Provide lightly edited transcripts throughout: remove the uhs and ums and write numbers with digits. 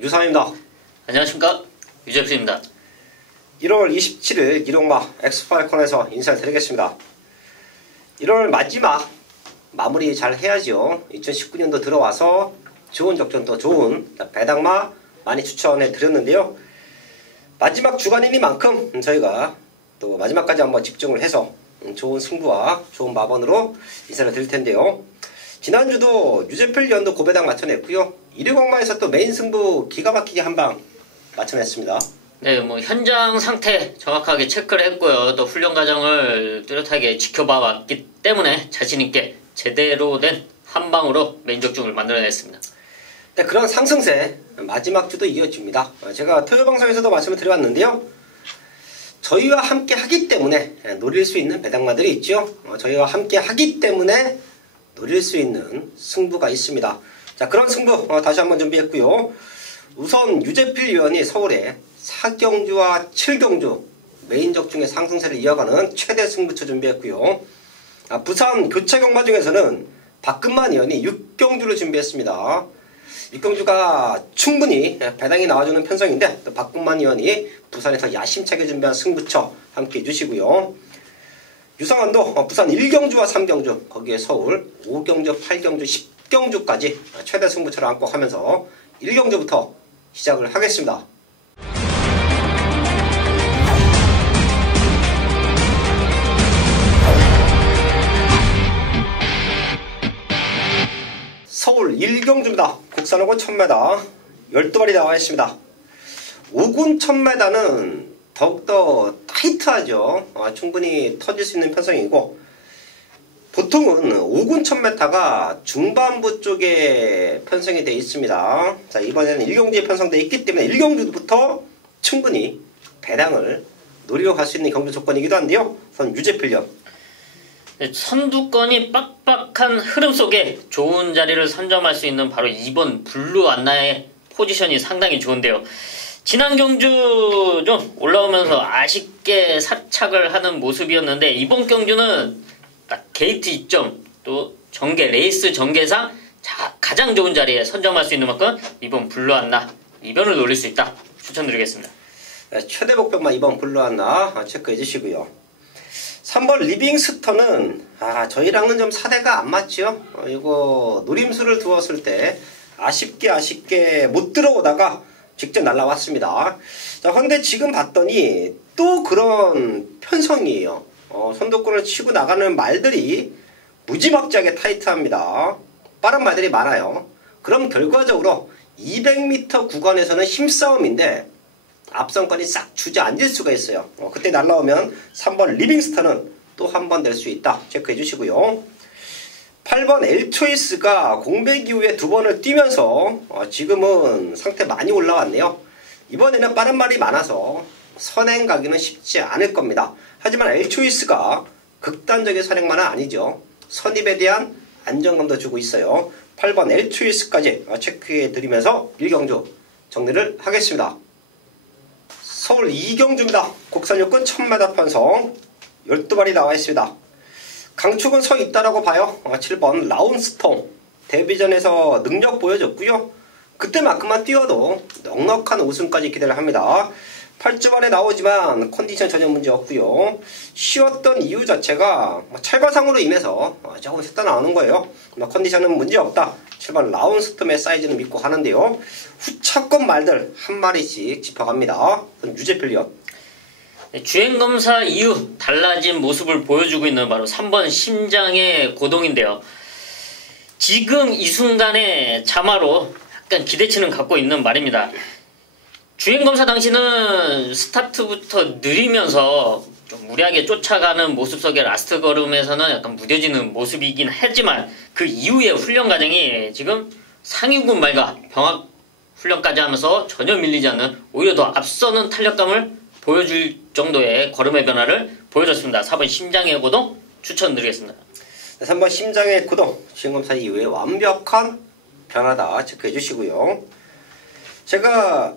유상입니다. 안녕하십니까, 유재필입니다. 1월 27일 기록마 엑스파이콘에서 인사를 드리겠습니다. 1월 마지막 마무리 잘 해야죠. 2019년도 들어와서 좋은 적전 또 좋은 배당마 많이 추천해 드렸는데요. 마지막 주간이니만큼 저희가 또 마지막까지 한번 집중을 해서 좋은 승부와 좋은 마번으로 인사를 드릴 텐데요. 지난주도 유재필 연도 고배당 맞춰냈고요. 1위 광마에서 또 메인 승부 기가 막히게 한방 맞춰냈습니다. 네, 현장 상태 정확하게 체크를 했고요. 또 훈련 과정을 뚜렷하게 지켜봐 왔기 때문에 자신있게 제대로 된 한방으로 메인 적중을 만들어냈습니다. 네, 그런 상승세 마지막 주도 이어집니다. 제가 토요 방송에서도 말씀을 드려왔는데요. 저희와 함께 하기 때문에 노릴 수 있는 배당마들이 있죠. 저희와 함께 하기 때문에 노릴 수 있는 승부가 있습니다. 자, 그런 승부 다시 한번 준비했고요. 우선 유재필 위원이 서울에 4경주와 7경주 메인 적중의 상승세를 이어가는 최대 승부처 준비했고요. 부산 교체 경마 중에서는 박근만 위원이 6경주를 준비했습니다. 6경주가 충분히 배당이 나와주는 편성인데 또 박근만 위원이 부산에서 야심차게 준비한 승부처 함께 해주시고요. 유상환도 부산 1경주와 3경주 거기에 서울 5경주, 8경주, 10경주까지 최대 승부처를 안고 하면서 1경주부터 시작을 하겠습니다. 서울 1경주입니다. 국산호군 1000m 12발이 나와 있습니다. 5군 1000m는 더욱더 타이트하죠. 충분히 터질 수 있는 편성이고 보통은 5군 1000m가 중반부 쪽에 편성이 되어 있습니다. 자, 이번에는 1경주에 편성되어 있기 때문에 1경주부터 충분히 배당을 노리러 갈 수 있는 경주 조건이기도 한데요. 우선 유재필련 선두권이 빡빡한 흐름 속에 좋은 자리를 선점할 수 있는 바로 2번 블루 안나의 포지션이 상당히 좋은데요. 지난 경주 좀 올라오면서 아쉽게 사착을 하는 모습이었는데 이번 경주는 딱 게이트 이점 또 전개 레이스 전개상 가장 좋은 자리에 선점할 수 있는 만큼 이번 블루 안나 2번을 노릴 수 있다 추천드리겠습니다. 네, 최대 목표만 2번 블루 안나 체크해 주시고요. 3번 리빙스턴은 저희랑은 좀 사대가 안 맞죠. 이거 노림수를 두었을 때 아쉽게 못 들어오다가 직접 날라왔습니다. 자, 근데 지금 봤더니 또 그런 편성이에요. 선두권을 치고 나가는 말들이 무지막지하게 타이트합니다. 빠른 말들이 많아요. 그럼 결과적으로 200m 구간에서는 힘싸움인데 앞선권이 싹 주저앉을 수가 있어요. 그때 날라오면 3번 리빙스턴은 또 한 번 될 수 있다. 체크해 주시고요. 8번 엘초이스가 공백 이후에 2번을 뛰면서 지금은 상태 많이 올라왔네요. 이번에는 빠른 말이 많아서 선행 가기는 쉽지 않을 겁니다. 하지만 엘초이스가 극단적인 선행만은 아니죠. 선입에 대한 안정감도 주고 있어요. 8번 엘초이스까지 체크해 드리면서 1경주 정리를 하겠습니다. 서울 2경주입니다. 국산요건 1000m 편성 12발이 나와 있습니다. 강축은 서 있다라고 봐요. 7번 라운스톰 데뷔전에서 능력 보여줬고요. 그때만큼만 뛰어도 넉넉한 우승까지 기대를 합니다. 8주만에 나오지만 컨디션 전혀 문제 없고요. 쉬었던 이유 자체가 찰과상으로 인해서 조금 쉬다 나오는 거예요. 컨디션은 문제 없다. 7번 라운스톰의 사이즈는 믿고 하는데요. 후차권 말들 한 마리씩 짚어갑니다. 유재필련 주행검사 이후 달라진 모습을 보여주고 있는 바로 3번 심장의 고동인데요. 지금 이 순간에 자마로 약간 기대치는 갖고 있는 말입니다. 주행검사 당시는 스타트부터 느리면서 좀 무리하게 쫓아가는 모습 속에 라스트 걸음에서는 약간 무뎌지는 모습이긴 하지만 그 이후의 훈련 과정이 지금 상위군 말과 병합 훈련까지 하면서 전혀 밀리지 않는 오히려 더 앞서는 탄력감을 보여줄 정도의 걸음의 변화를 보여줬습니다. 4번 심장의 고동 추천드리겠습니다. 3번 심장의 고동 주행검사 이후에 완벽한 변화다 체크해 주시고요. 제가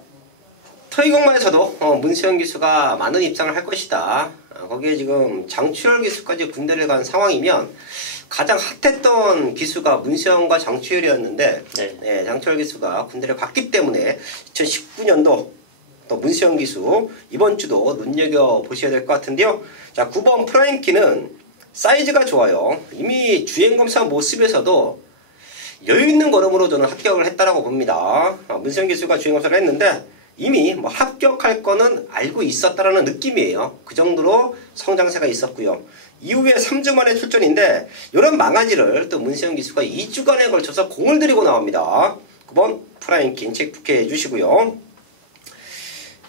토이공마에서도 문세영 기수가 많은 입상을 할 것이다. 거기에 지금 장추열 기수까지 군대를 간 상황이면 가장 핫했던 기수가 문세영과 장추열이었는데 네, 장추열 기수가 군대를 갔기 때문에 19년도 또 문수영 기수 이번 주도 눈여겨보셔야 될 것 같은데요. 자, 9번 프라임키는 사이즈가 좋아요. 이미 주행검사 모습에서도 여유있는 걸음으로 저는 합격을 했다라고 봅니다. 문수영 기수가 주행검사를 했는데 이미 뭐 합격할 거는 알고 있었다라는 느낌이에요. 그 정도로 성장세가 있었고요. 이후에 3주 만에 출전인데 이런 망아지를 또 문수영 기수가 2주간에 걸쳐서 공을 들이고 나옵니다. 9번 프라임키 체크해 주시고요.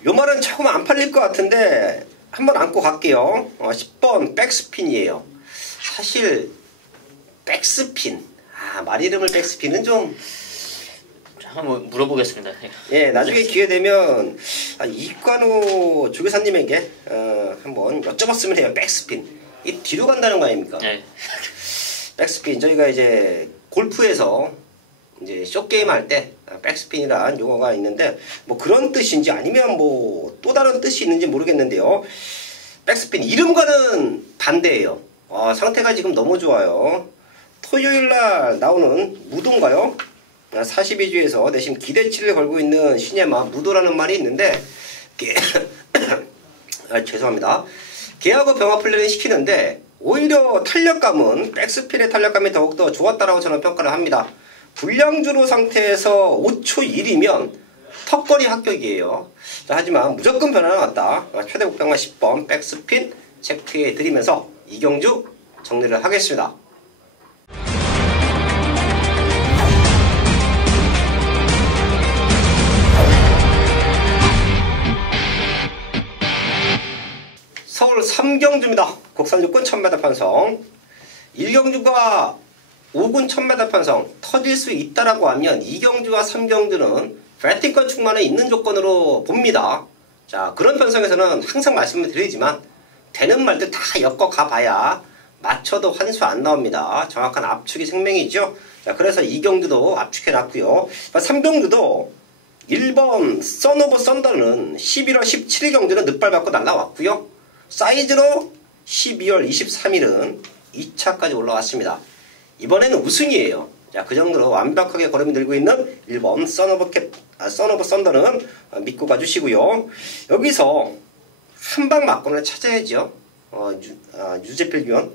요 말은 조금 안 팔릴 것 같은데 한번 안고 갈게요. 10번 백스핀이에요. 사실 백스핀, 말 이름을 백스핀은 좀 한번 물어보겠습니다. 예, 나중에 기회 되면 이관우 조교사님에게 한번 여쭤봤으면 해요. 백스핀 이 뒤로 간다는 거 아닙니까? 네. 백스핀 저희가 이제 골프에서 이제 쇼게임 할 때 백스핀이란 용어가 있는데 뭐 그런 뜻인지 아니면 뭐 또 다른 뜻이 있는지 모르겠는데요. 백스핀 이름과는 반대예요. 상태가 지금 너무 좋아요. 토요일날 나오는 무도인가요? 42주에서 내심 기대치를 걸고 있는 시네마 무도라는 말이 있는데 죄송합니다. 개하고 병합 플레이를 시키는데 오히려 탄력감은 백스핀의 탄력감이 더욱더 좋았다라고 저는 평가를 합니다. 불량주로 상태에서 5초 1이면 턱걸이 합격이에요. 자, 하지만 무조건 변화는 왔다. 최대 목표가 10번 백스핀 체크해 드리면서 이경주 정리를 하겠습니다. 서울 3경주입니다. 국산 6군 1000m 편성. 1경주가 5군 1000m 편성 터질 수 있다라고 하면 2경주와 3경주는 배팅 건축만에 있는 조건으로 봅니다. 자, 그런 편성에서는 항상 말씀을 드리지만 되는 말들 다 엮어 가봐야 맞춰도 환수 안 나옵니다. 정확한 압축이 생명이죠. 자, 그래서 2경주도 압축해 놨고요. 3경주도 1번 썬오브 썬더는 11월 17일 경주는 늑발 받고 날라왔고요. 사이즈로 12월 23일은 2차까지 올라왔습니다. 이번에는 우승이에요. 자, 그 정도로 완벽하게 걸음이 들고 있는 1번 썬오브 썬더는 믿고 가주시고요. 여기서 한방 막권을 찾아야죠. 유재필 위원.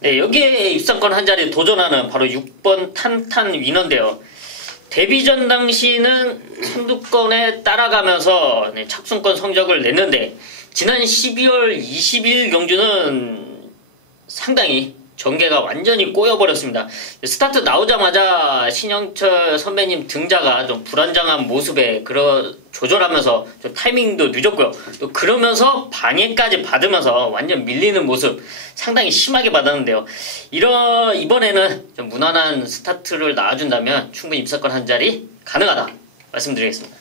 네, 여기에 입상권 한 자리에 도전하는 바로 6번 탄탄 위너인데요. 데뷔전 당시는 선두권에 따라가면서 착순권 성적을 냈는데 지난 12월 20일 경주는 상당히 전개가 완전히 꼬여버렸습니다. 스타트 나오자마자 신영철 선배님 등자가 좀 불안정한 모습에 조절하면서 좀 타이밍도 늦었고요. 또 그러면서 방해까지 받으면서 완전 밀리는 모습 상당히 심하게 받았는데요. 이번에는 좀 무난한 스타트를 나와준다면 충분히 입상권 한 자리 가능하다 말씀드리겠습니다.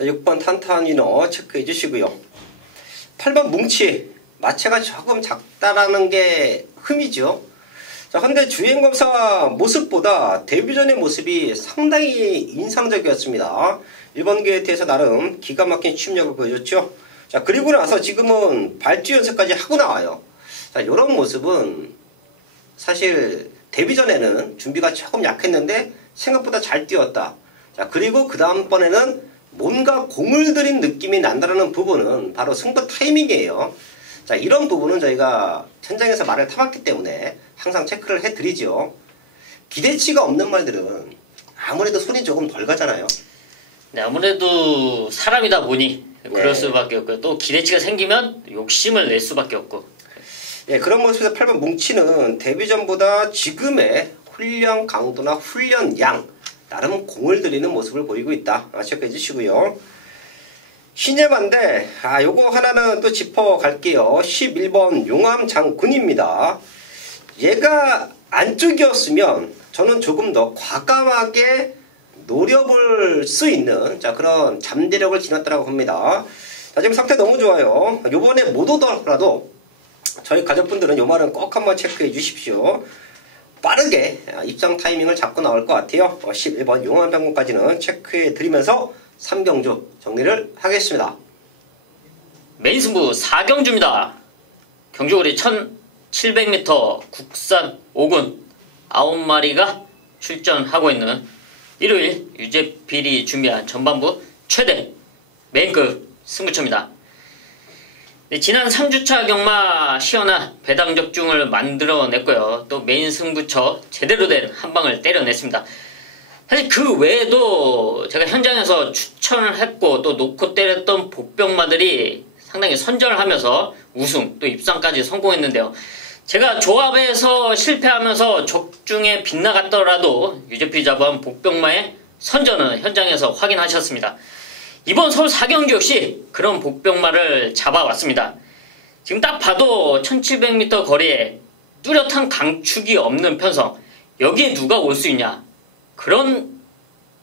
6번 탄탄 위너 체크해 주시고요. 8번 뭉치 마체가 조금 작다라는 게 흠이죠. 자, 근데 주행검사 모습보다 데뷔전의 모습이 상당히 인상적이었습니다. 1번 게이트에서 나름 기가 막힌 취임력을 보여줬죠. 자, 그리고 나서 지금은 발주 연습까지 하고 나와요. 자, 이런 모습은 사실 데뷔전에는 준비가 조금 약했는데 생각보다 잘 뛰었다. 자, 그리고 그 다음번에는 뭔가 공을 들인 느낌이 난다는 부분은 바로 승부 타이밍이에요. 자, 이런 부분은 저희가 현장에서 말을 타봤기 때문에 항상 체크를 해드리죠. 기대치가 없는 말들은 아무래도 손이 조금 덜 가잖아요. 네, 아무래도 사람이다 보니 그럴 수밖에 없고요. 또 기대치가 생기면 욕심을 낼 수밖에 없고. 예, 그런 모습에서 8번 뭉치는 데뷔전보다 지금의 훈련 강도나 훈련 양 나름 공을 들이는 모습을 보이고 있다. 체크해 주시고요. 시네마인데 요거 하나는 또 짚어갈게요. 11번 용암 장군입니다. 얘가 안쪽이었으면 저는 조금 더 과감하게 노려볼 수 있는 그런 잠재력을 지녔다고 봅니다. 자, 지금 상태 너무 좋아요. 요번에 못 오더라도 저희 가족분들은 요 말은 꼭 한번 체크해 주십시오. 빠르게 입상 타이밍을 잡고 나올 것 같아요. 11번 용암 장군까지는 체크해 드리면서 3경주 정리를 하겠습니다. 메인 승부 4경주입니다. 경주거리 1700m 국산 5군 9마리가 출전하고 있는 일요일 유재필이 준비한 전반부 최대 메인급 승부처입니다. 네, 지난 3주차 경마 시원한 배당 적중을 만들어냈고요. 또 메인 승부처 제대로 된 한방을 때려냈습니다. 사실 그 외에도 제가 현장에서 추천을 했고 또 놓고 때렸던 복병마들이 상당히 선전하면서 우승 또 입상까지 성공했는데요. 제가 조합에서 실패하면서 적중에 빗나갔더라도 유재필 잡아온 복병마의 선전은 현장에서 확인하셨습니다. 이번 서울 4경기 역시 그런 복병마를 잡아왔습니다. 지금 딱 봐도 1700m 거리에 뚜렷한 강축이 없는 편성, 여기에 누가 올 수 있냐, 그런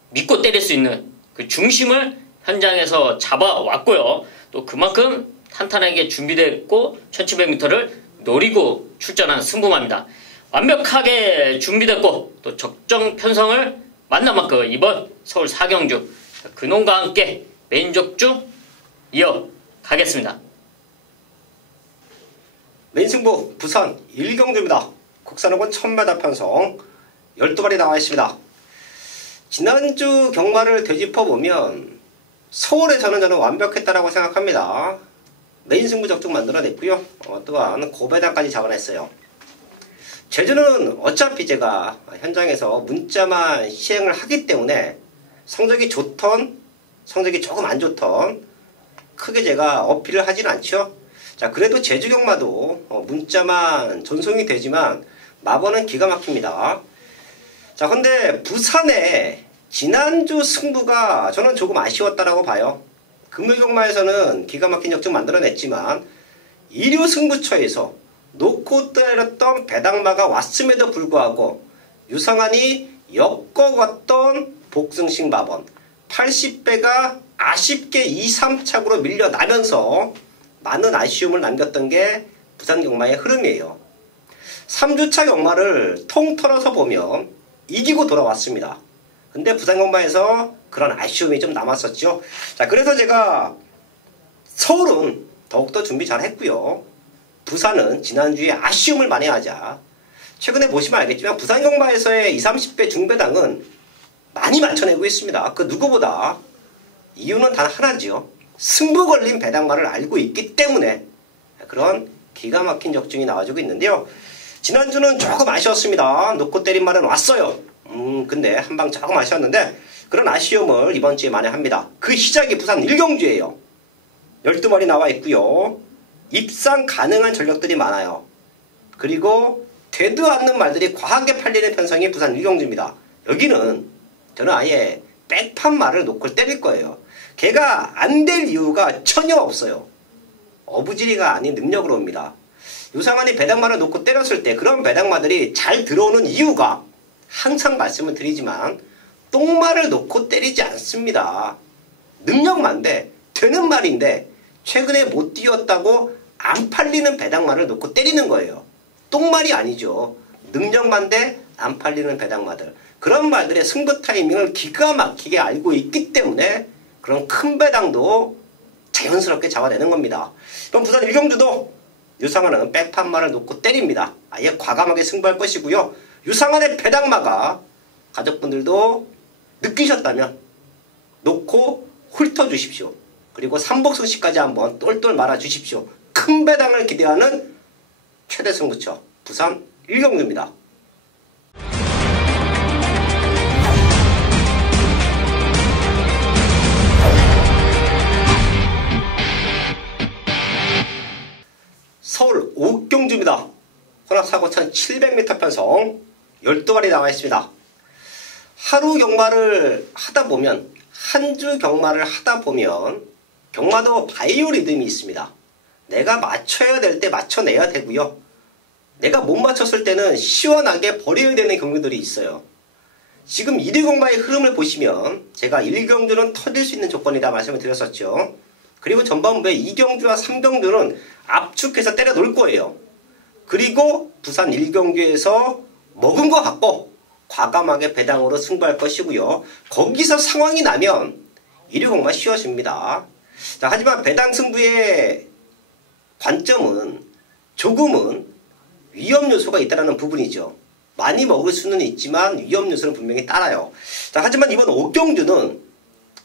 믿고 때릴 수 있는 그 중심을 현장에서 잡아왔고요. 또 그만큼 탄탄하게 준비됐고 1700m를 노리고 출전한 승부마입니다. 완벽하게 준비됐고 또 적정 편성을 만난 만큼 이번 서울 4경주 근원과 함께 메인 적중 이어가겠습니다. 메인 승부 부산 1경주입니다. 국산호군 1000m 편성 12발이 나와 있습니다. 지난주 경마를 되짚어보면 서울에서는 저는 완벽했다라고 생각합니다. 메인 승부 적중 만들어냈고요. 또한 고배당까지 잡아냈어요. 제주는 어차피 제가 현장에서 문자만 시행을 하기 때문에 성적이 좋던 성적이 조금 안 좋던 크게 제가 어필을 하진 않죠. 자, 그래도 제주 경마도 문자만 전송이 되지만 마번은 기가 막힙니다. 자, 근데 부산에 지난주 승부가 저는 조금 아쉬웠다라고 봐요. 금요 경마에서는 기가 막힌 적중 만들어냈지만 일요 승부처에서 놓고 때렸던 배당마가 왔음에도 불구하고 유상한이 엮어갔던 복승식 마번 80배가 아쉽게 2, 3착으로 밀려나면서 많은 아쉬움을 남겼던 게 부산 경마의 흐름이에요. 3주차 경마를 통틀어서 보면 이기고 돌아왔습니다. 근데 부산 경마에서 그런 아쉬움이 좀 남았었죠. 자, 그래서 제가 서울은 더욱더 준비 잘 했고요. 부산은 지난주에 아쉬움을 만회하자. 최근에 보시면 알겠지만 부산 경마에서의 20, 30배 중배당은 많이 맞춰내고 있습니다. 그 누구보다 이유는 단 하나지요. 승부 걸린 배당마를 알고 있기 때문에 그런 기가 막힌 적중이 나와주고 있는데요. 지난주는 조금 아쉬웠습니다. 놓고 때린 말은 왔어요. 근데 한방 조금 아쉬웠는데 그런 아쉬움을 이번 주에 만회합니다. 그 시작이 부산 1경주예요. 12마리 나와 있고요. 입상 가능한 전력들이 많아요. 그리고 되도 않는 말들이 과하게 팔리는 편성이 부산 1경주입니다. 여기는 저는 아예 백판 말을 놓고 때릴 거예요. 걔가 안 될 이유가 전혀 없어요. 어부지리가 아닌 능력으로 옵니다. 유상한이 배당마를 놓고 때렸을 때 그런 배당마들이 잘 들어오는 이유가 항상 말씀을 드리지만 똥말을 놓고 때리지 않습니다. 능력만데 되는 말인데 최근에 못 뛰었다고 안 팔리는 배당마를 놓고 때리는 거예요. 똥말이 아니죠. 능력만데 안 팔리는 배당마들. 그런 말들의 승부 타이밍을 기가 막히게 알고 있기 때문에 그런 큰 배당도 자연스럽게 잡아내는 겁니다. 그럼 부산 1경주도 유상한은 백판마를 놓고 때립니다. 아예 과감하게 승부할 것이고요. 유상한의 배당마가 가족분들도 느끼셨다면 놓고 훑어주십시오. 그리고 삼복승시까지 한번 똘똘 말아주십시오. 큰 배당을 기대하는 최대 승부처 부산 1경주입니다. 서울 5경주입니다. 혼합사고 1700m 편성 12발이 나와 있습니다. 하루 경마를 하다 보면 한 주 경마를 하다 보면 경마도 바이오 리듬이 있습니다. 내가 맞춰야 될 때 맞춰내야 되고요. 내가 못 맞췄을 때는 시원하게 버려야 되는 경우들이 있어요. 지금 1위 경마의 흐름을 보시면 제가 1경주는 터질 수 있는 조건이다 말씀을 드렸었죠. 그리고 전반부에 2경주와 3경주는 압축해서 때려 놓을 거예요. 그리고 부산 1경주에서 먹은 거 갖고 과감하게 배당으로 승부할 것이고요. 거기서 상황이 나면 1위 경마 쉬워집니다. 자, 하지만 배당 승부의 관점은 조금은 위험 요소가 있다는 부분이죠. 많이 먹을 수는 있지만 위험 요소는 분명히 따라요. 자, 하지만 이번 5경주는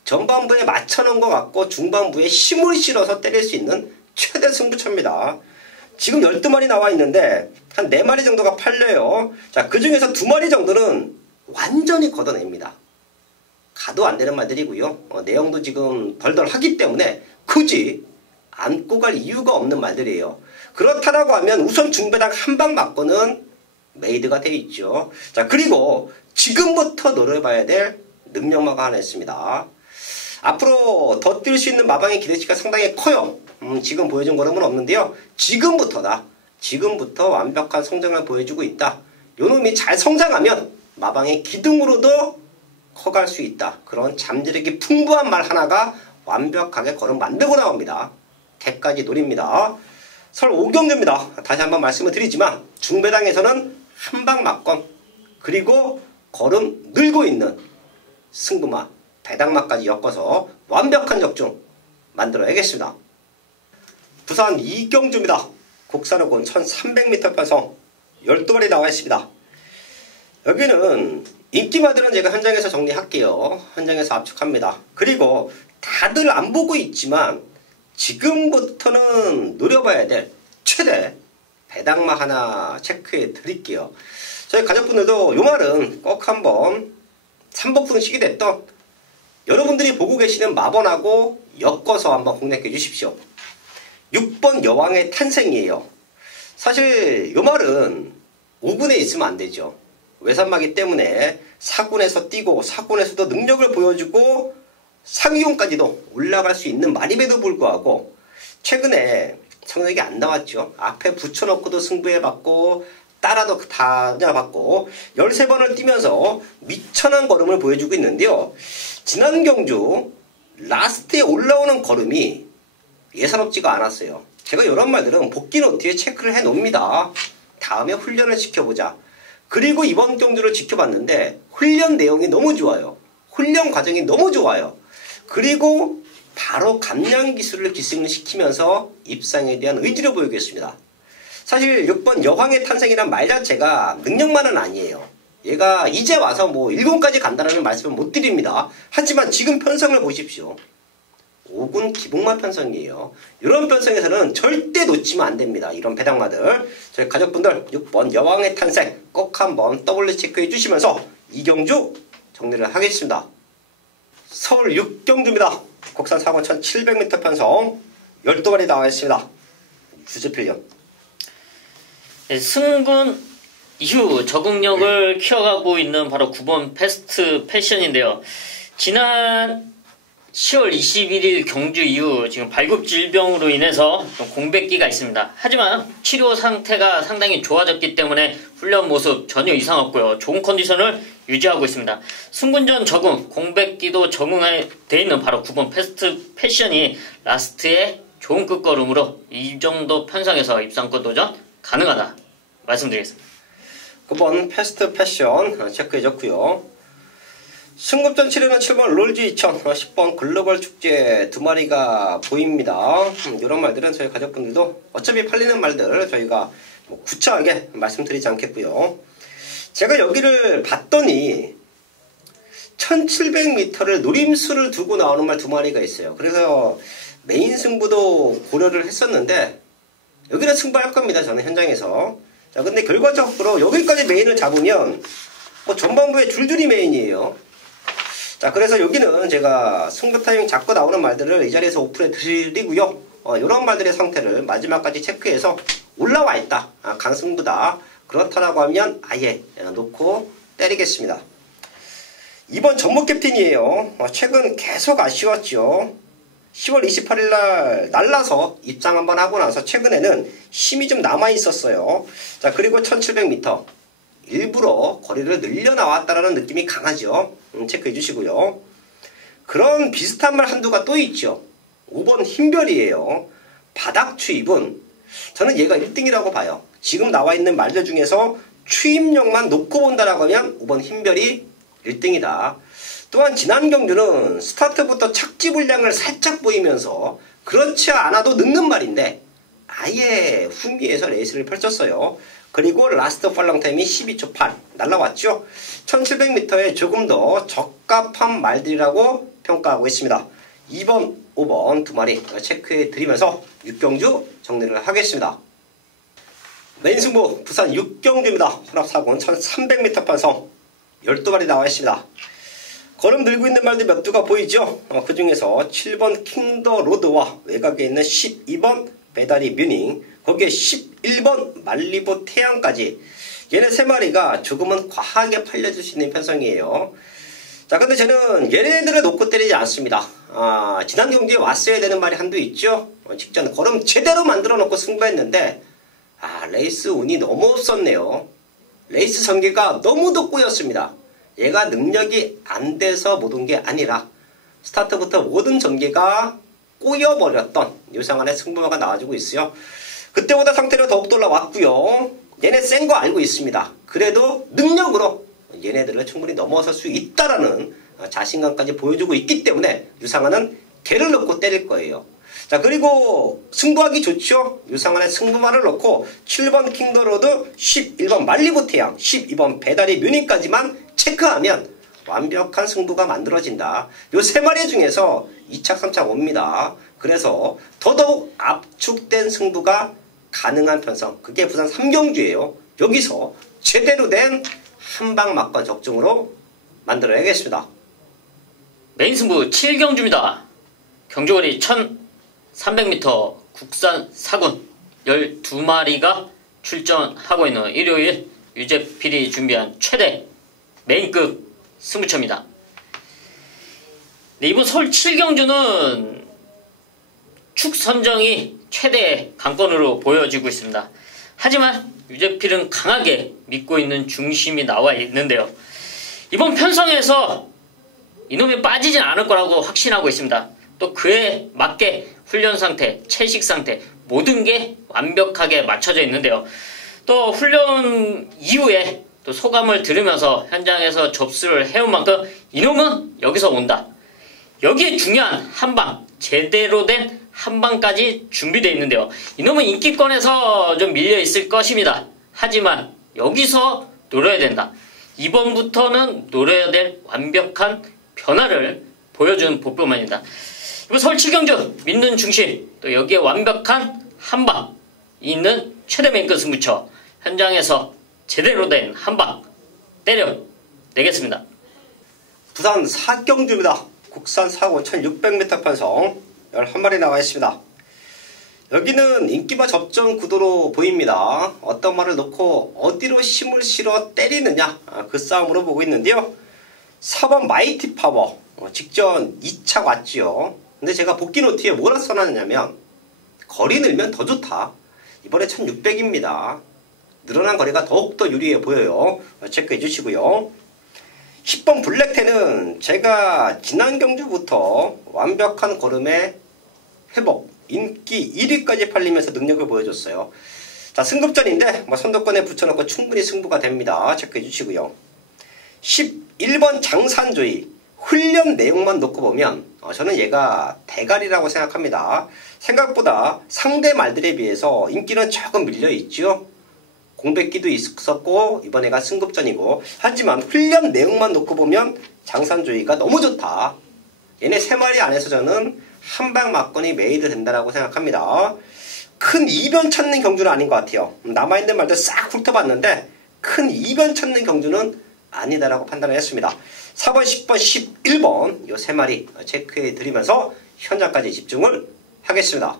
전반부에 맞춰놓은 것 같고 중반부에 힘을 실어서 때릴 수 있는 최대 승부처입니다. 지금 12마리 나와 있는데 한 4마리 정도가 팔려요. 자, 그 중에서 2마리 정도는 완전히 걷어냅니다. 가도 안 되는 말들이고요. 내용도 지금 덜덜 하기 때문에 굳이 안고 갈 이유가 없는 말들이에요. 그렇다라고 하면 우선 중배당 한 방 맞고는 메이드가 되어 있죠. 자, 그리고 지금부터 노려봐야 될 능력마가 하나 있습니다. 앞으로 더 뛸 수 있는 마방의 기대치가 상당히 커요. 지금 보여준 거는 없는데요. 지금부터 완벽한 성장을 보여주고 있다. 요놈이 잘 성장하면 마방의 기둥으로도 커갈 수 있다. 그런 잠재력이 풍부한 말 하나가 완벽하게 걸음 만들고 나옵니다. 개까지 노립니다. 설 5경주입니다. 다시 한번 말씀을 드리지만 중배당에서는 한 방 맞건 그리고 걸음 늘고 있는 승부마 배당마까지 엮어서 완벽한 적중 만들어야겠습니다. 부산 2경주입니다. 국산호군 1300m 편성 12마리 나와 있습니다. 여기는 인기마들은 제가 현장에서 정리할게요. 현장에서 압축합니다. 그리고 다들 안 보고 있지만 지금부터는 노려봐야 될 최대 배당마 하나 체크해 드릴게요. 저희 가족분들도 요 말은 꼭 한번 삼복분식이 됐던 여러분들이 보고 계시는 마번하고 엮어서 한번 공략해 주십시오. 6번 여왕의 탄생이에요. 사실 요 말은 5군에 있으면 안 되죠. 외산마기 때문에 4군에서 뛰고 4군에서도 능력을 보여주고 상위군까지도 올라갈 수 있는 말임에도 불구하고 최근에 성적이 안 나왔죠. 앞에 붙여놓고도 승부해봤고 따라도 다 잡았고 13번을 뛰면서 미천한 걸음을 보여주고 있는데요. 지난 경주 라스트에 올라오는 걸음이 예사롭지가 않았어요. 제가 이런 말들은 복귀 노트에 체크를 해놓습니다. 다음에 훈련을 지켜보자. 그리고 이번 경주를 지켜봤는데 훈련 내용이 너무 좋아요. 훈련 과정이 너무 좋아요. 그리고 바로 감량 기술을 기승시키면서 입상에 대한 의지를 보이겠습니다. 사실 6번 여왕의 탄생이란 말 자체가 능력만은 아니에요. 얘가 이제 와서 뭐 1군까지 간다는 말씀을 못 드립니다. 하지만 지금 편성을 보십시오. 5군 기복마 편성이에요. 이런 편성에서는 절대 놓치면 안 됩니다. 이런 배당마들. 저희 가족분들 6번 여왕의 탄생 꼭 한번 더블 체크해 주시면서 이경주 정리를 하겠습니다. 서울 6경주입니다. 국산 사고 1700m 편성 12마리 나와 있습니다. 주제필련. 네, 승군 이후 적응력을 키워가고 있는 바로 9번 패스트 패션인데요. 지난 10월 21일 경주 이후 지금 발굽질병으로 인해서 공백기가 있습니다. 하지만 치료 상태가 상당히 좋아졌기 때문에 훈련 모습 전혀 이상 없고요. 좋은 컨디션을 유지하고 있습니다. 승군전 적응, 공백기도 적응돼 있는 바로 9번 패스트 패션이 라스트에 좋은 끝걸음으로 이 정도 편성에서 입상권 도전 가능하다 말씀드리겠습니다. 9번 패스트 패션 체크해줬고요. 승급전 치르는 7번 롤즈 2000, 10번 글로벌 축제 2마리가 보입니다. 이런 말들은 저희 가족분들도 어차피 팔리는 말들 저희가 뭐 구차하게 말씀드리지 않겠고요. 제가 여기를 봤더니 1700m를 노림수를 두고 나오는 말 2마리가 있어요. 그래서 메인 승부도 고려를 했었는데 여기는 승부할 겁니다. 저는 현장에서. 자, 근데 결과적으로 여기까지 메인을 잡으면 뭐 전반부에 줄줄이 메인이에요. 자, 그래서 여기는 제가 승부 타이밍 잡고 나오는 말들을 이 자리에서 오픈해 드리고요. 이런 말들의 상태를 마지막까지 체크해서 올라와 있다. 강승부다. 그렇다라고 하면 아예 놓고 때리겠습니다. 이번 전목 캡틴이에요. 최근 계속 아쉬웠죠. 10월 28일 날 날라서 입장 한번 하고 나서 최근에는 힘이 좀 남아 있었어요. 자, 그리고 1700m 일부러 거리를 늘려 나왔다라는 느낌이 강하죠. 체크해 주시고요. 그런 비슷한 말 한두가 또 있죠. 5번 흰별이에요. 바닥 추입은 저는 얘가 1등이라고 봐요. 지금 나와 있는 말들 중에서 추입력만 놓고 본다라고 하면 5번 흰별이 1등이다. 또한 지난 경주는 스타트부터 착지 분량을 살짝 보이면서 그렇지 않아도 늦는 말인데 아예 후미에서 레이스를 펼쳤어요. 그리고 라스트 팔롱 타임이 12초 8 날라왔죠. 1700m에 조금 더 적합한 말들이라고 평가하고 있습니다. 2번, 5번 두 마리 체크해 드리면서 6경주 정리를 하겠습니다. 메인 승부 부산 6경주입니다. 혼합4군 1300m 편성 12마리 나와 있습니다. 걸음 들고 있는 말들 몇 두가 보이죠? 그 중에서 7번 킹더 로드와 외곽에 있는 12번 배다리 뮤닝, 거기에 11번 말리부 태양까지 얘네 세 마리가 조금은 과하게 팔려줄 수 있는 편성이에요. 자, 근데 저는 얘네들을 놓고 때리지 않습니다. 지난 경기에 왔어야 되는 말이 한두 있죠? 직전 걸음 제대로 만들어 놓고 승부했는데, 레이스 운이 너무 없었네요. 레이스 전개가 너무도 꼬였습니다. 얘가 능력이 안 돼서 못 온 게 아니라, 스타트부터 모든 전개가 꼬여버렸던 유상한의 승부가 나와주고 있어요. 그때보다 상태가 더욱 올라왔고요. 얘네 센 거 알고 있습니다. 그래도 능력으로 얘네들을 충분히 넘어설 수 있다라는 자신감까지 보여주고 있기 때문에 유상한은 걔를 넣고 때릴 거예요. 자, 그리고 승부하기 좋죠. 유상한의 승부만을 넣고 7번 킹더로드, 11번 말리부 태양, 12번 배다리 뮤닝까지만 체크하면 완벽한 승부가 만들어진다. 요 세 마리 중에서 2착, 3착 옵니다. 그래서 더더욱 압축된 승부가 가능한 편성. 그게 부산 3경주예요. 여기서 제대로 된 한방 막건 적중으로 만들어야겠습니다. 메인 승부 7경주입니다. 경주거리 1300m 국산 4군 12마리가 출전하고 있는 일요일 유재필이 준비한 최대 메인급 승부처입니다. 네, 이번 서울 7경주는 축 선정이 최대 강권으로 보여지고 있습니다. 하지만 유재필은 강하게 믿고 있는 중심이 나와 있는데요. 이번 편성에서 이놈이 빠지진 않을 거라고 확신하고 있습니다. 또 그에 맞게 훈련 상태, 채식 상태 모든 게 완벽하게 맞춰져 있는데요. 또 훈련 이후에 또 소감을 들으면서 현장에서 접수를 해온 만큼 이놈은 여기서 온다. 여기에 중요한 한방, 제대로 된 한방까지 준비되어 있는데요. 이놈은 인기권에서 좀 밀려있을 것입니다. 하지만 여기서 노려야 된다. 이번부터는 노려야 될 완벽한 변화를 보여준 복부만이다. 이번 서울 7경주 믿는 중심, 또 여기에 완벽한 한방 있는 최대 메인급 승부처 현장에서 제대로 된 한방 때려내겠습니다. 부산 4경주입니다. 국산 4군 1600m 편성 11마리 나와 있습니다. 여기는 인기마 접전 구도로 보입니다. 어떤 말을 놓고 어디로 힘을 실어 때리느냐, 그 싸움으로 보고 있는데요. 4번 마이티 파워 직전 2차 왔지요. 근데 제가 복귀 노트에 뭐라 써놨냐면 거리 늘면 더 좋다. 이번에 1600입니다. 늘어난 거리가 더욱더 유리해 보여요. 체크해 주시고요. 10번 블랙텐은 제가 지난 경주부터 완벽한 걸음의 회복, 인기 1위까지 팔리면서 능력을 보여줬어요. 자, 승급전인데 선두권에 붙여놓고 충분히 승부가 됩니다. 체크해 주시고요. 11번 장산조이 훈련 내용만 놓고 보면 저는 얘가 대가리라고 생각합니다. 생각보다 상대 말들에 비해서 인기는 조금 밀려있죠. 공백기도 있었고 이번에가 승급전이고, 하지만 훈련 내용만 놓고 보면 장산조이가 너무 좋다. 얘네 세 마리 안에서 저는 한방 막건이 메이드 된다라고 생각합니다. 큰 이변 찾는 경주는 아닌 것 같아요. 남아있는 말들 싹 훑어봤는데 큰 이변 찾는 경주는 아니다라고 판단을 했습니다. 4번, 10번, 11번 요 세 마리 체크해 드리면서 현장까지 집중을 하겠습니다.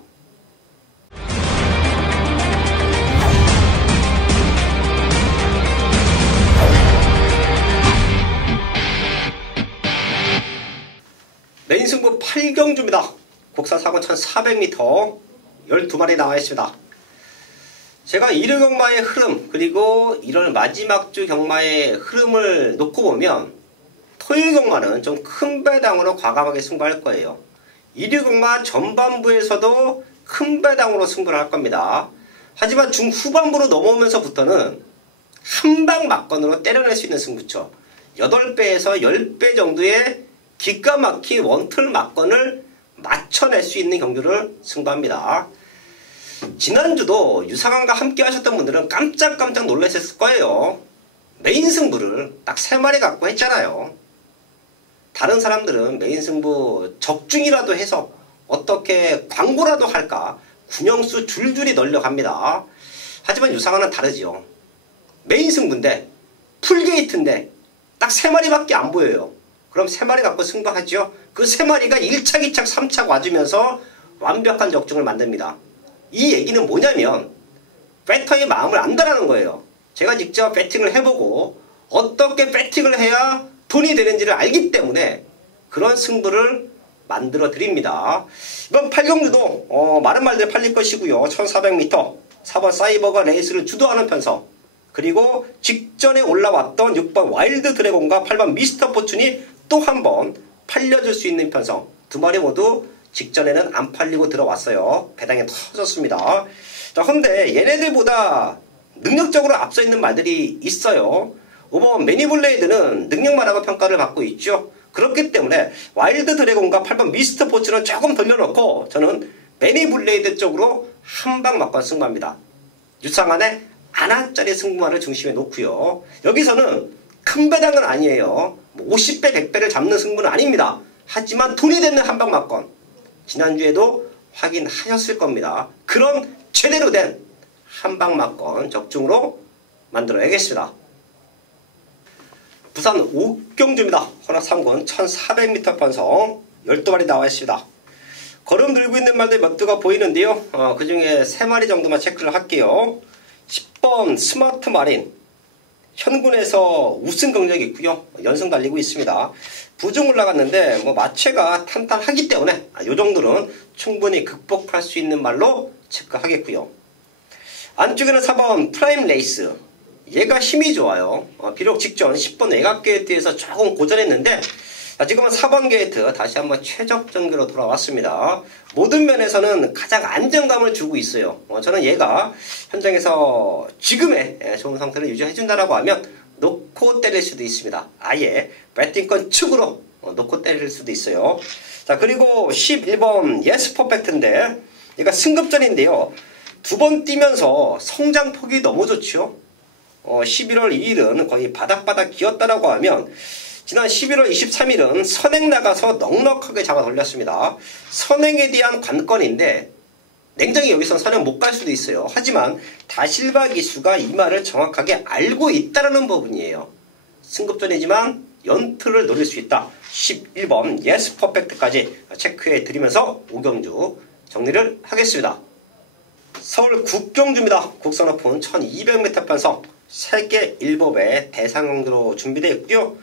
메인 승부 8경주입니다. 국산 4군 1400m 12마리 나와 있습니다. 제가 1회 경마의 흐름, 그리고 1월 마지막 주 경마의 흐름을 놓고 보면 토요일 경마는 좀 큰 배당으로 과감하게 승부할 거예요. 1회 경마 전반부에서도 큰 배당으로 승부를 할 겁니다. 하지만 중후반부로 넘어오면서부터는 한방 막건으로 때려낼 수 있는 승부처 8배에서 10배 정도의 기가 막힌 원툴 막건을 맞춰낼 수 있는 경주를 승부합니다. 지난주도 유상한과 함께 하셨던 분들은 깜짝깜짝 놀라셨을 거예요. 메인 승부를 딱 3마리 갖고 했잖아요. 다른 사람들은 메인 승부 적중이라도 해서 어떻게 광고라도 할까 군영수 줄줄이 널려갑니다. 하지만 유상화는 다르지요. 메인 승부인데 풀게이트인데 딱 3마리밖에 안 보여요. 그럼 3마리 갖고 승부하죠. 그 3마리가 1착, 2착, 3착 와주면서 완벽한 적중을 만듭니다. 이 얘기는 뭐냐면 배터의 마음을 안다라는 거예요. 제가 직접 배팅을 해보고 어떻게 배팅을 해야 돈이 되는지를 알기 때문에 그런 승부를 만들어 드립니다. 이번 8경주도 많은 말들 팔릴 것이고요. 1400m 4번 사이버가 레이스를 주도하는 편성, 그리고 직전에 올라왔던 6번 와일드 드래곤과 8번 미스터 포춘이 또 한 번 팔려줄 수 있는 편성, 두 마리 모두 직전에는 안 팔리고 들어왔어요. 배당이 터졌습니다. 자, 근데 얘네들보다 능력적으로 앞서 있는 말들이 있어요. 5번 매니블레이드는 능력만하고 평가를 받고 있죠. 그렇기 때문에 와일드 드래곤과 8번 미스터 포츠는 조금 돌려놓고 저는 매니블레이드 쪽으로 한 방 맞고 승부합니다. 유상한의 하나짜리 승부만을 중심에 놓고요. 여기서는 큰 배당은 아니에요. 50배, 100배를 잡는 승부는 아닙니다. 하지만 돈이 되는 한방 맞건 지난주에도 확인하셨을 겁니다. 그런 제대로 된 한방 맞건 적중으로 만들어야겠습니다. 부산 옥경주입니다. 혼합 3군 1400m 편성 12마리 나와 있습니다. 걸음 들고 있는 말들 몇 두가 보이는데요. 그 중에 3마리 정도만 체크를 할게요. 10번 스마트 마린. 현군에서 우승 경력이 있고요. 연승 달리고 있습니다. 부중 올라갔는데 마체가 탄탄하기 때문에 이 정도는 충분히 극복할 수 있는 말로 체크하겠고요. 안쪽에는 4번 프라임 레이스. 얘가 힘이 좋아요. 비록 직전 10번 외곽 게이트에서 조금 고전했는데 지금은 4번 게이트 다시 한번 최적 전개로 돌아왔습니다. 모든 면에서는 가장 안정감을 주고 있어요. 저는 얘가 현장에서 지금의 좋은 상태를 유지해준다라고 하면 놓고 때릴 수도 있습니다. 아예 배팅권 측으로 놓고 때릴 수도 있어요. 자, 그리고 11번 예스 퍼펙트인데 얘가 승급전인데요. 2번 뛰면서 성장폭이 너무 좋죠. 11월 2일은 거의 바닥바닥 기었다라고 하면 지난 11월 23일은 선행 나가서 넉넉하게 잡아 돌렸습니다. 선행에 대한 관건인데 냉정히 여기서 선행 못 갈 수도 있어요. 하지만 다실바 기수가 이 말을 정확하게 알고 있다는 부분이에요. 승급전이지만 연투를 노릴 수 있다. 11번 예스 퍼펙트까지 체크해 드리면서 5경주 정리를 하겠습니다. 서울 국경주입니다. 국산 오픈 1200m 편성 세계 일법의 대상경주로 준비되어 있고요.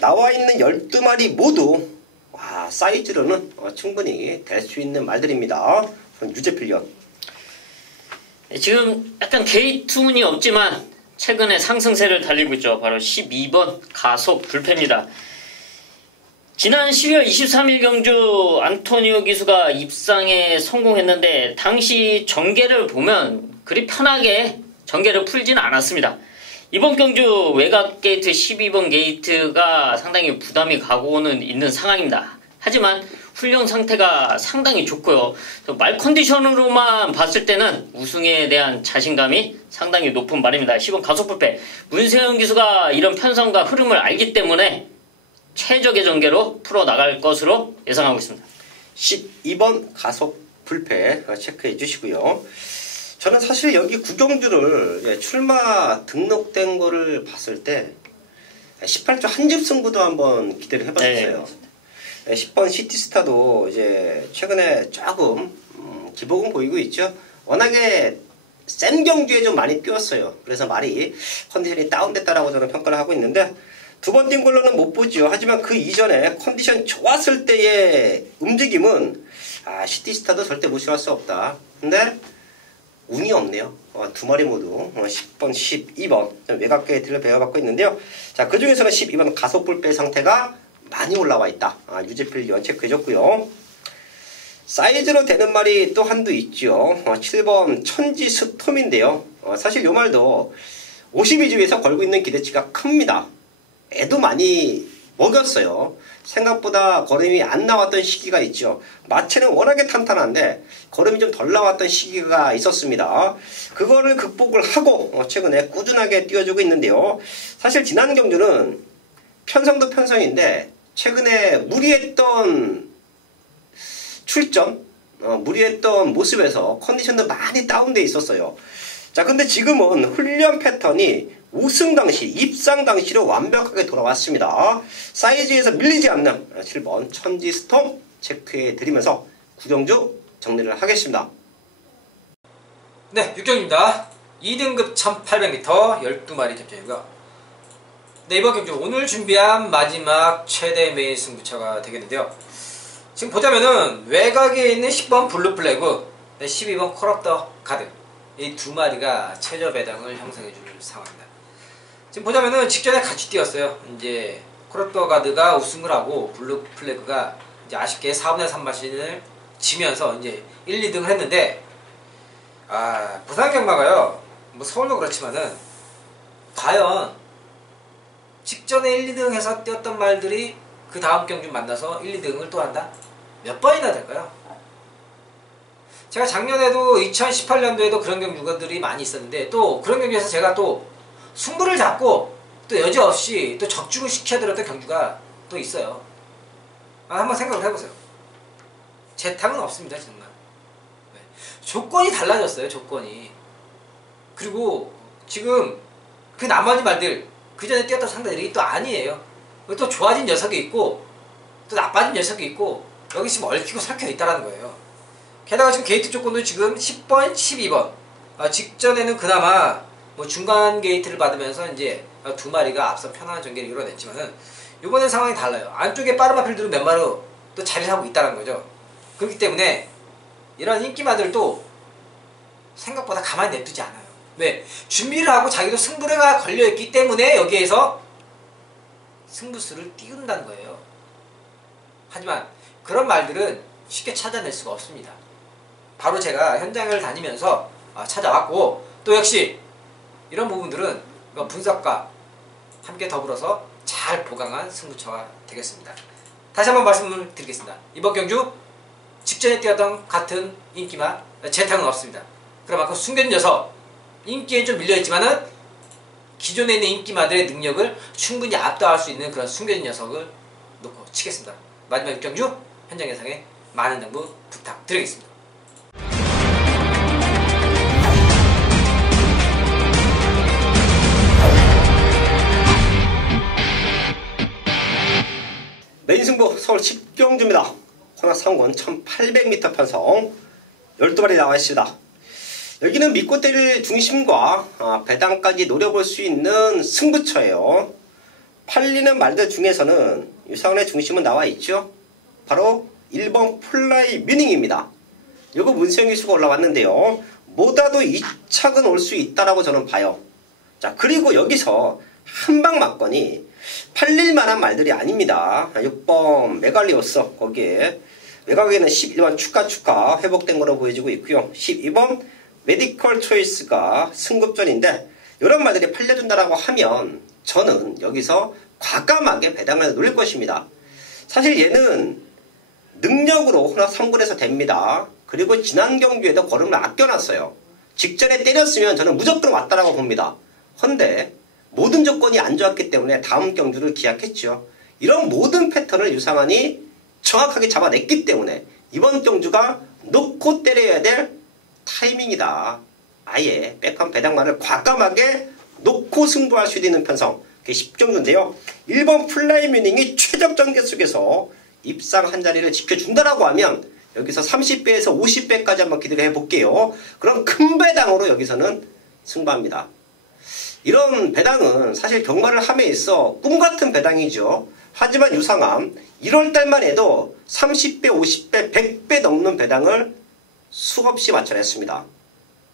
나와 있는 12마리 모두 사이즈로는 충분히 될 수 있는 말들입니다. 유제필련. 지금 약간 게이트운이 없지만 최근에 상승세를 달리고 있죠. 바로 12번 가속 불패입니다. 지난 12월 23일 경주 안토니오 기수가 입상에 성공했는데 당시 전개를 보면 그리 편하게 전개를 풀지는 않았습니다. 이번 경주 외곽 게이트 12번 게이트가 상당히 부담이 가고는 있는 상황입니다. 하지만 훈련 상태가 상당히 좋고요. 말 컨디션으로만 봤을 때는 우승에 대한 자신감이 상당히 높은 말입니다. 10번 가속불패. 문세영 기수가 이런 편성과 흐름을 알기 때문에 최적의 전개로 풀어나갈 것으로 예상하고 있습니다. 12번 가속불패 체크해 주시고요. 저는 사실 여기 구경주를 출마 등록된 거를 봤을 때 18조 한집 승부도 한번 기대를 해봤어요. 네. 10번 시티스타도 이제 최근에 조금 기복은 보이고 있죠. 워낙에 센 경주에 좀 많이 뛰었어요. 그래서 말이 컨디션이 다운됐다라고 저는 평가를 하고 있는데 두 번 뛴 걸로는 못 보죠. 하지만 그 이전에 컨디션 좋았을 때의 움직임은 시티스타도 절대 무시할 수 없다. 근데 운이 없네요. 두 마리 모두 10번, 12번 외곽 게이트를 배워받고 있는데요. 자, 그 중에서는 12번 가속불패 상태가 많이 올라와 있다. 유제필련 체크해줬고요. 사이즈로 되는 말이 또 한두 있죠. 7번 천지 스톰인데요. 사실 요 말도 52주에서 걸고 있는 기대치가 큽니다. 애도 많이 먹였어요. 생각보다 걸음이 안 나왔던 시기가 있죠. 마체는 워낙에 탄탄한데 걸음이 좀 덜 나왔던 시기가 있었습니다. 그거를 극복을 하고 최근에 꾸준하게 뛰어주고 있는데요. 사실 지난 경주는 편성도 편성인데 최근에 무리했던 출전, 무리했던 모습에서 컨디션도 많이 다운돼 있었어요. 자, 근데 지금은 훈련 패턴이 우승 당시, 입상 당시로 완벽하게 돌아왔습니다. 사이즈에서 밀리지 않는 7번 천지스톰 체크해 드리면서 구경주 정리를 하겠습니다. 네, 6경입니다. 2등급 1800m 12마리 캡처이고요. 네, 이번 경주 오늘 준비한 마지막 최대 메인 승부처가 되겠는데요. 지금 보자면은 외곽에 있는 10번 블루 플래그, 12번 콜옵더 가드, 이 두 마리가 최저 배당을 형성해 줄 상황입니다. 지금 보자면은 직전에 같이 뛰었어요. 이제 콜옵더 가드가 우승을 하고 블루 플래그가 이제 아쉽게 4분의 3마신을 지면서 이제 1, 2등을 했는데, 부산 경마가요, 뭐 서울도 그렇지만은 과연 직전에 1, 2등 해서 뛰었던 말들이 그 다음 경주 만나서 1, 2등을 또 한다? 몇 번이나 될까요? 제가 작년에도 2018년도에도 그런 경주들이 많이 있었는데, 또 그런 경주에서 제가 또 승부를 잡고 또 여지없이 또 적중을 시켜드렸던 경주가 또 있어요. 한번 생각을 해보세요. 재탕은 없습니다, 정말. 네. 조건이 달라졌어요, 조건이. 그리고 지금 그 나머지 말들, 그 전에 뛰었던 상대들이 또 아니에요. 또 좋아진 녀석이 있고 또 나빠진 녀석이 있고, 여기 지금 얽히고 설켜 있다는 거예요. 게다가 지금 게이트 조건도 지금 10번, 12번, 직전에는 그나마 뭐 중간 게이트를 받으면서 이제 두 마리가 앞서 편안한 전개를 이뤄냈지만은 이번엔 상황이 달라요. 안쪽에 빠른 마필들은 몇 마리로 또 자리를 하고 있다는 거죠. 그렇기 때문에 이런 인기마들도 생각보다 가만히 냅두지 않아요. 왜? 준비를 하고 자기도 승부가 걸려있기 때문에 여기에서 승부수를 띄운다는 거예요. 하지만 그런 말들은 쉽게 찾아낼 수가 없습니다. 바로 제가 현장을 다니면서 찾아왔고, 또 역시 이런 부분들은 분석과 함께 더불어서 잘 보강한 승부처가 되겠습니다. 다시 한번 말씀을 드리겠습니다. 이번 경주 직전에 뛰었던 같은 인기마 재탕은 없습니다. 그만큼 숨겨진 녀석, 인기에 좀 밀려있지만은 기존에 있는 인기마들의 능력을 충분히 압도할 수 있는 그런 숨겨진 녀석을 놓고 치겠습니다. 마지막 6경주 현장 예상에 많은 당부 부탁드리겠습니다. 메인 승부 서울 10경주입니다. 코나 상권 1800m 편성 12마리 나와 있습니다. 여기는 믿고 때릴 중심과 배당까지 노려볼 수 있는 승부처예요. 팔리는 말들 중에서는 유상원의 중심은 나와 있죠. 바로 1번 플라이 뮤닝입니다. 이거 문세영 기수가 올라왔는데요. 뭐다도 2착은 올 수 있다라고 저는 봐요. 자, 그리고 여기서 한방 맞건이 팔릴 만한 말들이 아닙니다. 6번 메갈리오스, 거기에 외곽에는 11번 축가 회복된 거로 보여지고 있고요. 12번 메디컬 초이스가 승급전인데, 이런 말들이 팔려준다라고 하면 저는 여기서 과감하게 배당을 노릴 것입니다. 사실 얘는 능력으로 호나 3군에서 됩니다. 그리고 지난 경주에도 걸음을 아껴놨어요. 직전에 때렸으면 저는 무조건 왔다라고 봅니다. 헌데 모든 조건이 안 좋았기 때문에 다음 경주를 기약했죠. 이런 모든 패턴을 유상환이 정확하게 잡아냈기 때문에 이번 경주가 놓고 때려야 될 타이밍이다. 아예 백한 배당만을 과감하게 놓고 승부할 수 있는 편성, 그게 10경주인데요. 1번 플라이 뮤닝이 최적 전개 속에서 입상 한 자리를 지켜준다라고 하면 여기서 30배에서 50배까지 한번 기대를 해볼게요. 그럼 큰 배당으로 여기서는 승부합니다. 이런 배당은 사실 경마를 함에 있어 꿈같은 배당이죠. 하지만 유상함 1월달만 해도 30배, 50배, 100배 넘는 배당을 수없이 맞춰냈습니다.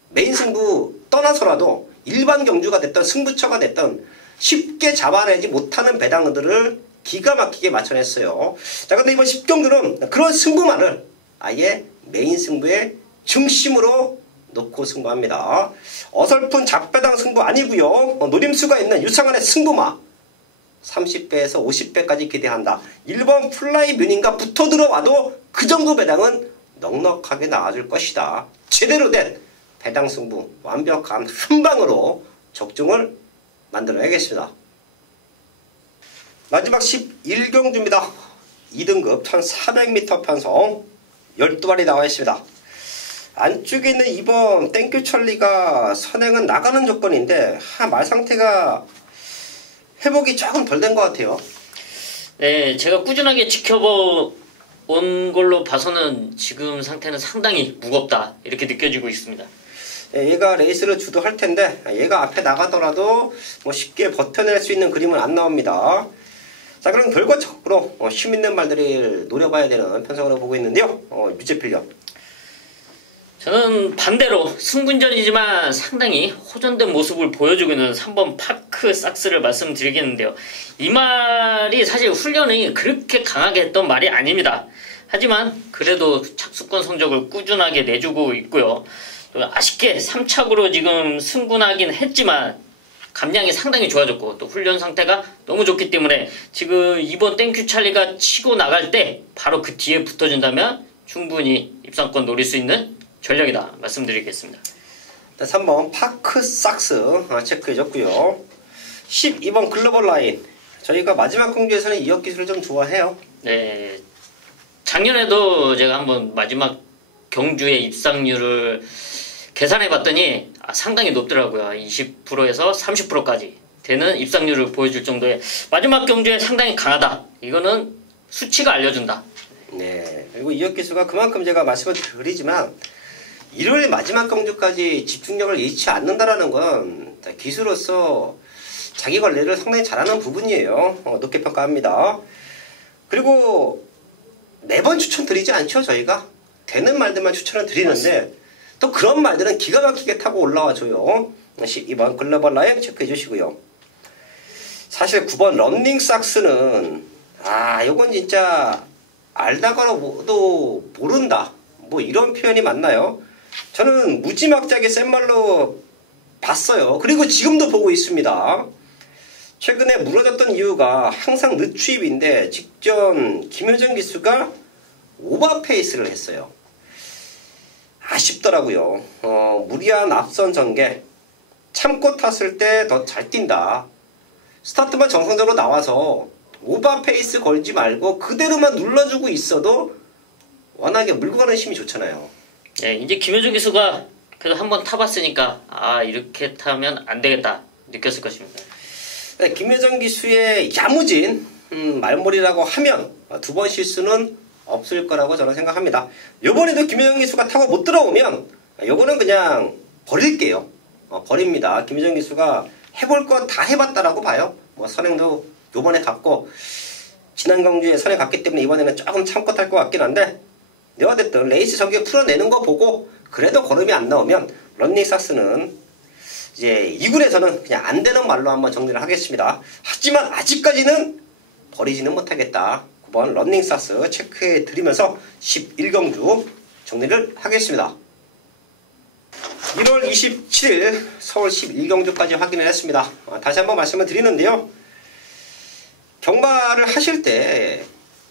메인 승부 떠나서라도 일반 경주가 됐던 승부처가 됐던 쉽게 잡아내지 못하는 배당들을 기가 막히게 맞춰냈어요. 자, 근데 이번 10경주는 그런 승부만을 아예 메인 승부의 중심으로 놓고 승부합니다. 어설픈 잡배당 승부 아니고요. 노림수가 있는 유상환의 승부마 30배에서 50배까지 기대한다. 1번 플라이 뮤닝과 붙어 들어와도 그 정도 배당은 넉넉하게 나와줄 것이다. 제대로 된 배당 승부 완벽한 한방으로 적중을 만들어야겠습니다. 마지막 11경주입니다. 2등급 1400m 편성 12마리 나와 있습니다. 안쪽에 있는 2번 땡큐 찰리가 선행은 나가는 조건인데 말 상태가 회복이 조금 덜 된 것 같아요. 네, 제가 꾸준하게 지켜본 걸로 봐서는 지금 상태는 상당히 무겁다 이렇게 느껴지고 있습니다. 얘가 레이스를 주도할 텐데 얘가 앞에 나가더라도 뭐 쉽게 버텨낼 수 있는 그림은 안 나옵니다. 자, 그럼 결과적으로 힘있는 말들을 노려봐야 되는 편성으로 보고 있는데요. 유재필요. 저는 반대로 승분전이지만 상당히 호전된 모습을 보여주고 있는 3번 파크 삭스를 말씀드리겠는데요. 이 말이 사실 훈련이 그렇게 강하게 했던 말이 아닙니다. 하지만 그래도 착수권 성적을 꾸준하게 내주고 있고요. 아쉽게 3착으로 지금 승분하긴 했지만 감량이 상당히 좋아졌고 또 훈련 상태가 너무 좋기 때문에 지금 이번 땡큐 찰리가 치고 나갈 때 바로 그 뒤에 붙어준다면 충분히 입상권 노릴 수 있는 전력이다 말씀드리겠습니다. 3번 파크 삭스 체크해줬고요. 12번 글로벌 라인. 저희가 마지막 경주에서는 이역 기술을 좀 좋아해요. 네, 작년에도 제가 한번 마지막 경주의 입상률을 계산해봤더니 상당히 높더라고요. 20%에서 30%까지 되는 입상률을 보여줄 정도의 마지막 경주에 상당히 강하다. 이거는 수치가 알려준다. 네, 그리고 이역 기수가 그만큼 제가 말씀을 드리지만 일요일 마지막 경주까지 집중력을 잃지 않는다라는 건 기수로서 자기 관리를 상당히 잘하는 부분이에요. 높게 평가합니다. 그리고 매번 추천드리지 않죠. 저희가 되는 말들만 추천을 드리는데 또 그런 말들은 기가 막히게 타고 올라와줘요. 12번 글로벌 라인 체크해 주시고요. 사실 9번 런닝 삭스는 요건 진짜 알다가도 모른다 뭐 이런 표현이 맞나요? 저는 무지막지하게 센 말로 봤어요. 그리고 지금도 보고 있습니다. 최근에 무너졌던 이유가 항상 늦추입인데 직전 김효정 기수가 오버페이스를 했어요. 아쉽더라고요. 무리한 앞선 전개 참고 탔을 때 더 잘 뛴다. 스타트만 정상적으로 나와서 오버페이스 걸지 말고 그대로만 눌러주고 있어도 워낙에 물고 가는 힘이 좋잖아요. 네, 이제 김효준 기수가 그래도 한번 타봤으니까 이렇게 타면 안 되겠다 느꼈을 것입니다. 네, 김효정 기수의 야무진 말몰이라고 하면 두 번 실수는 없을 거라고 저는 생각합니다. 요번에도 김효정 기수가 타고 못 들어오면 요거는 그냥 버릴게요. 버립니다. 김효정 기수가 해볼 거 다 해봤다라고 봐요. 뭐 선행도 요번에 갔고 지난 경주에 선행 갔기 때문에 이번에는 조금 참고 탈 것 같긴 한데 내가 됐든 레이스 전개 풀어내는 거 보고 그래도 걸음이 안 나오면 런닝 삭스는 이제 2군에서는 그냥 안 되는 말로 한번 정리를 하겠습니다. 하지만 아직까지는 버리지는 못하겠다. 9번 런닝 삭스 체크해 드리면서 11경주 정리를 하겠습니다. 1월 27일 서울 11경주까지 확인을 했습니다. 다시 한번 말씀을 드리는데요. 경마를 하실 때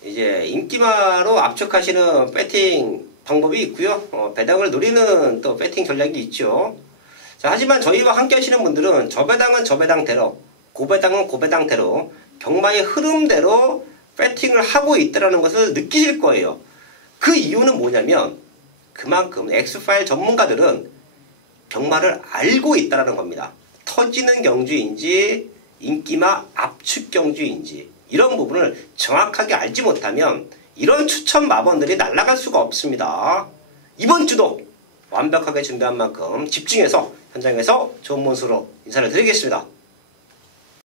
이제 인기마로 압축하시는 배팅 방법이 있고요. 배당을 노리는 또 배팅 전략이 있죠. 자, 하지만 저희와 함께 하시는 분들은 저 배당은 저 배당대로, 고배당은 고배당대로 경마의 흐름대로 배팅을 하고 있다는 것을 느끼실 거예요. 그 이유는 뭐냐면 그만큼 엑스파일 전문가들은 경마를 알고 있다는 겁니다. 터지는 경주인지 인기마 압축 경주인지 이런 부분을 정확하게 알지 못하면 이런 추천 마번들이 날아갈 수가 없습니다. 이번 주도 완벽하게 준비한 만큼 집중해서 현장에서 좋은 모습으로 인사를 드리겠습니다.